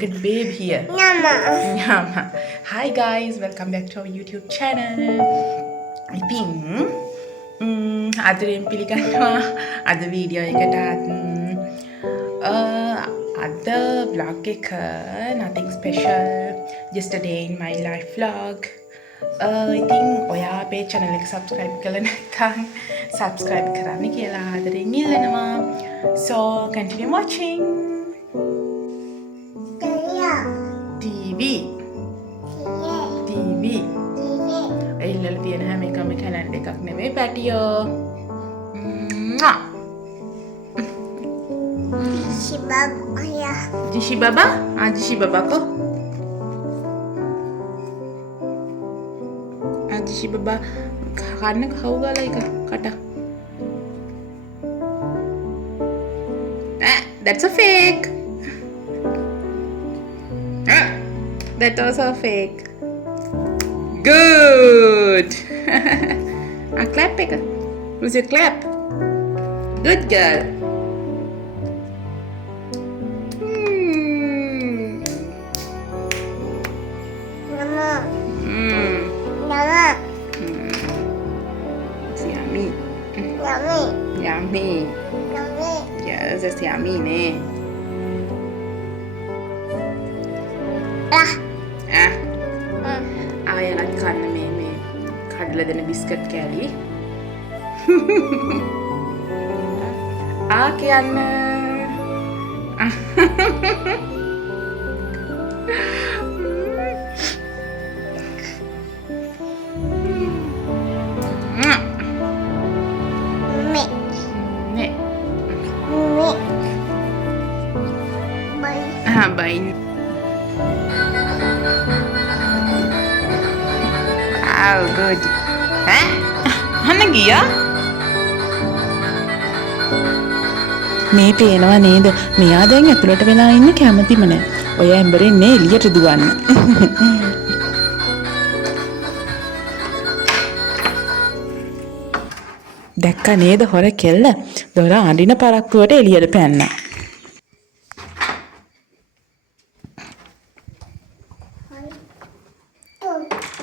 Look at babe here. Mama. Hi guys, welcome back to our YouTube channel. ඉතින් අදරෙන් පිළිගන්නවා අද video එකට අද vlog එක nothing special, just a day in my life vlog. ඉතින් ඔයා අපේ channel එක subscribe කරලා නැත්නම් subscribe කරන්න කියලා ආදරෙන් ඉල්ලනවා. So continue watching. TV එල්ලලා තියෙන හැම එකම කැලෙන්ඩර් එකක් නෙමෙයි පැටියෝ. Jishi baba? Jishi baba ko? Jishi baba karena kau galai kata. That's a fake. That was a fake. Good. Clap එක. Who's your clap? Good girl. It's yummy. Yummy. Yes, it's yummy ne. ආයෙත් කන්න මේ කඩලා දෙන biscuit කෑලි. කියන්න. Bye. Oh, good. අන්න ගියා. මේ පේනවා නේද? මෙයා දැන් ඇතුළට වෙලා ඉන්නේ කැමතිම නෑ. ඔය ඇම්බරෙන්නේ එළියට දුවන්න. දැක්ක නේද හොර කෙල්ල? දොර අඬින පරක්කුවට එළියට පැන්නා.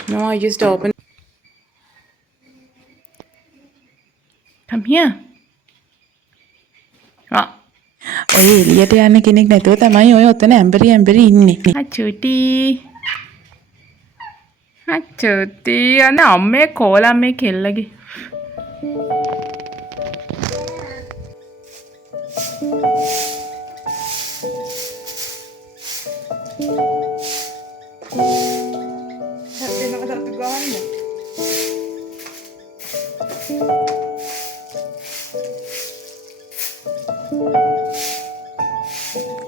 No, I just opened. Come here. ඔය එළියට යන්න කෙනෙක් නැතුව තමයි ඔය ඔතන ඇම්බරි ඉන්නේ. අච්චුටි අනේ අම්මේ කොලම්මේ කෙල්ලගේ.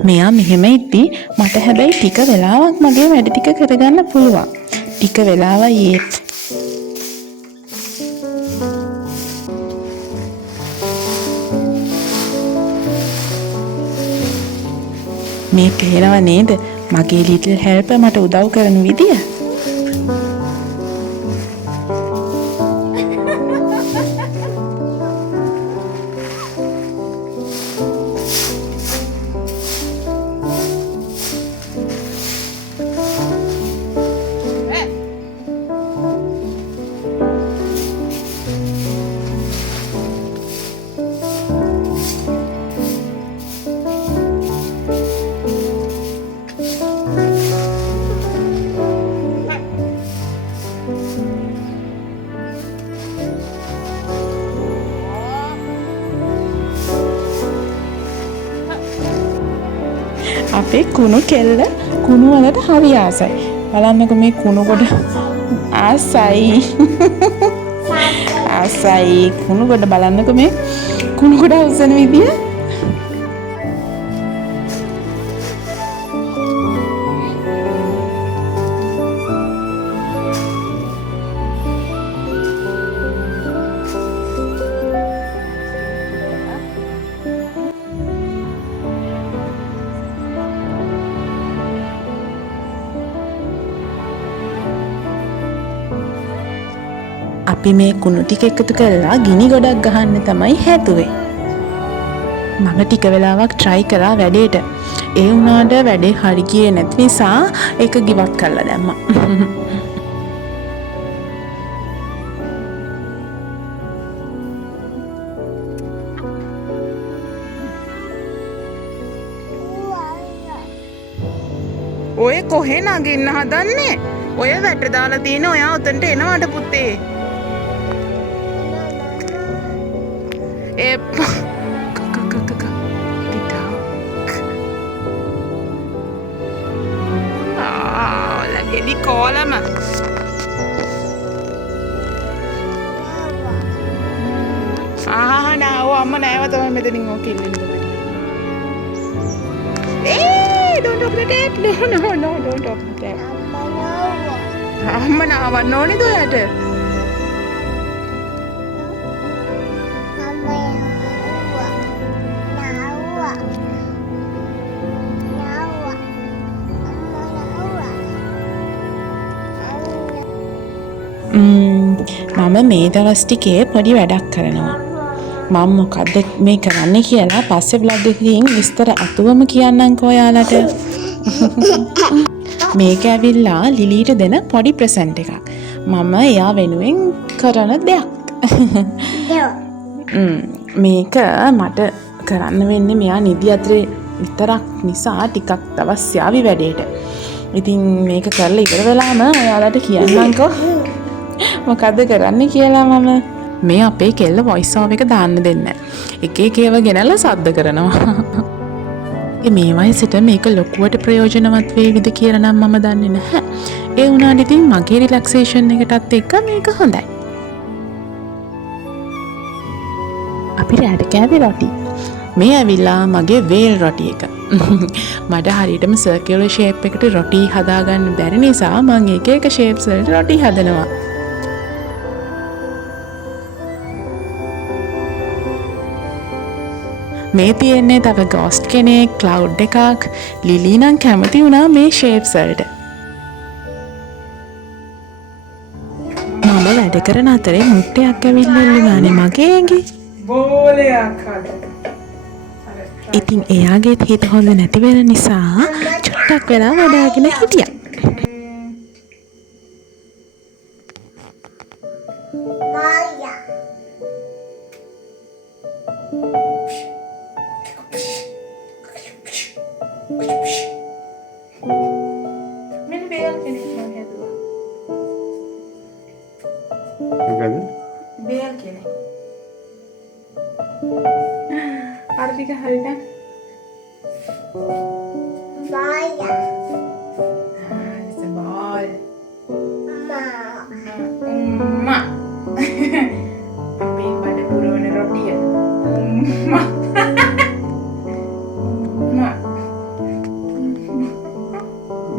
මෙයා මෙහෙම ඉද්දි මට හැබැයි ටික වෙලාවක් මගේ වැඩ ටික කරගන්න පුළුවන්. ටික වෙලාවයි ඒත්. මේ පේනව නේද මගේ ලිටල් හෙල්පර් මට උදව් කරන විදිය? අපේ කුණු කෙල්ල කුණු වලට හරි ආසයි. බලන්නකො මේ කුණු කොට ආසයි. ආසයි කුණු කොට බලන්නකො මේ කුණු කොට උස්සන විදිය. අපි මේ කුණු ටික එකතු කරලා ගිනි ගොඩක් ගහන්න තමයි හැදුවේ. මම ටික වෙලාවක් try කරා වැඩේට. ඒ වුණාට වැඩේ හරි ගියේ නැති නිසා ඒක give up කරලා දැම්මා. ඔය කොහේ නගින්න හදන්නේ? ඔය වැට දාලා තියෙන ඔයා උතන්ට එනවට පුතේ. එප්පා lagi di kolam naawa amma nෑව තමයි මෙතනින් ඕක ඉල්ලන්න බෑ. Don't open that. No, don't open that. අම්මා නාවන්න ඕනේද ඔයාට? මම මේ දවස් ටිකේ පොඩි වැඩක් කරනවා. මම මොකද්ද මේ කරන්නේ කියලා පස්සේ vlog එකකින් විස්තර අතුවම කියන්නම්කෝ ඔයාලට. මේක ඇවිල්ලා ලිලීට දෙන පොඩි ප්‍රසන්ට් එකක්. මම එයා වෙනුවෙන් කරන දෙයක්. මේක මට කරන්න වෙන්නේ මෙයා නිදි අතරේ විතරක් නිසා ටිකක් දවස් යාවි වැඩේට. ඉතින් මේක කරලා ඉවර වෙලාම ඔයාලට කියන්නම්කෝ මොකද්ද කරන්න කියලා. මම මේ අපේ කෙල්ල වොයිස් ඕවර් එක දාන්න දෙන්නේ. එක එක ඒවා ගෙනල්ලා සද්ද කරනවා. මේ වයසට මේක ලොකුවට ප්‍රයෝජනවත් වේවිද කියලා නම් මම දන්නේ නැහැ. ඒ වුණාට ඉතින් මගේ රිලැක්සේෂන් එකටත් එක්ක මේක හොඳයි. අපි රැට කෑවේ රොටි. මේ ඇවිල්ලා මගේ වේල් රොටි එක. මට හරියටම සර්කියුලර් ෂේප් එකට රොටි හදාගන්න බැරි නිසා මම එක එක ෂේප්ස් වලට රොටි හදනවා. මේ තියෙන්නේ තව ගෝස්ට් කෙනෙක්, ක්ලවුඩ් එකක්. ලිලී නම් කැමති වුණා මේ ෂේප්ස් වලට. මම වැඩ කරන අතරේ මුට්ටයක් ඇවිල්ලා ඉල්ලුවානේ මගේ ඇඟේ. බෝලයක් හදන්න. ඉතින් එයාගේත් හිත හොඳ නැති වෙන නිසා චුට්ටක් වෙලා වඩාගෙන හිටියා. මෙන්න බේල් කෙනෙක් මම හැදුවා. මොකද? බේල් කෙනෙක්. අර ටික හරියට. බාය. it's a ball. Mama. අපේ බඩ පුරවන රොටිය.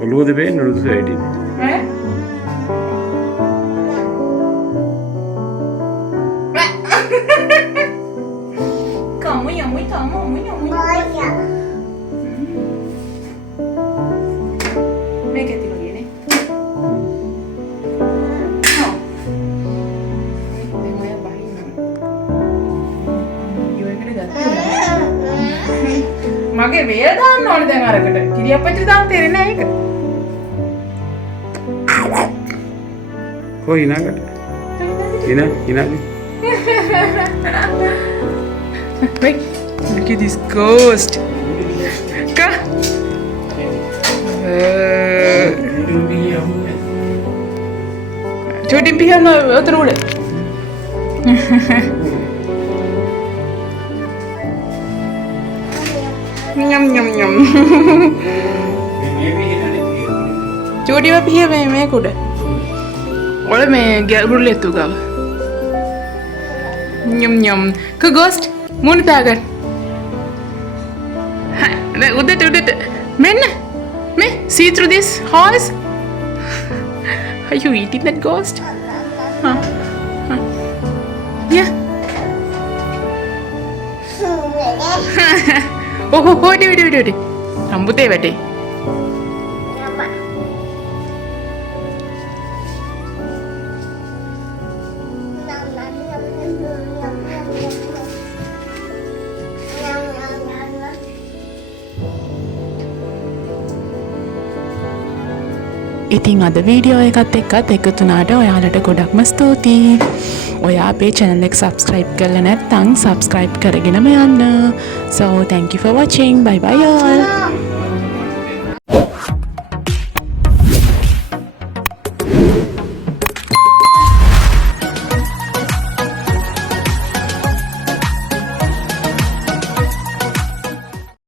Bolude bene, non lo sai di. Kamu yang muy. Make it begini. No. Tengo ya vagina. Yo he creado. මගේ වේල දාන්න ඕනේ දැන් අරකට. කිරියප්පච්චි දාන්න තේරෙන්නේ නැහැ ඒක. කොයි නගට? ඉනා. Wait, look at this ghost. Ka. छोटी भी है ना उधर उड़े. Nyam. छोटी में भी है मैं कुड़े. और मैं गैलबुर ले तू गाव. Nyam. Ka ghost. Mun tagar. उधर. Men. See through this horse. Are you eating that ghost? Huh? Yeah. Oh, wait. Rambutnya bete. ඉතින් අද වීඩියෝ එකත් එක්කත් එකතු වුණාට ඔයාලට ගොඩක්ම ස්තුතියි. ඔයා අපේ channel එක subscribe කරලා නැත්නම් subscribe කරගෙනම යන්න. So thank you for watching. Bye bye all.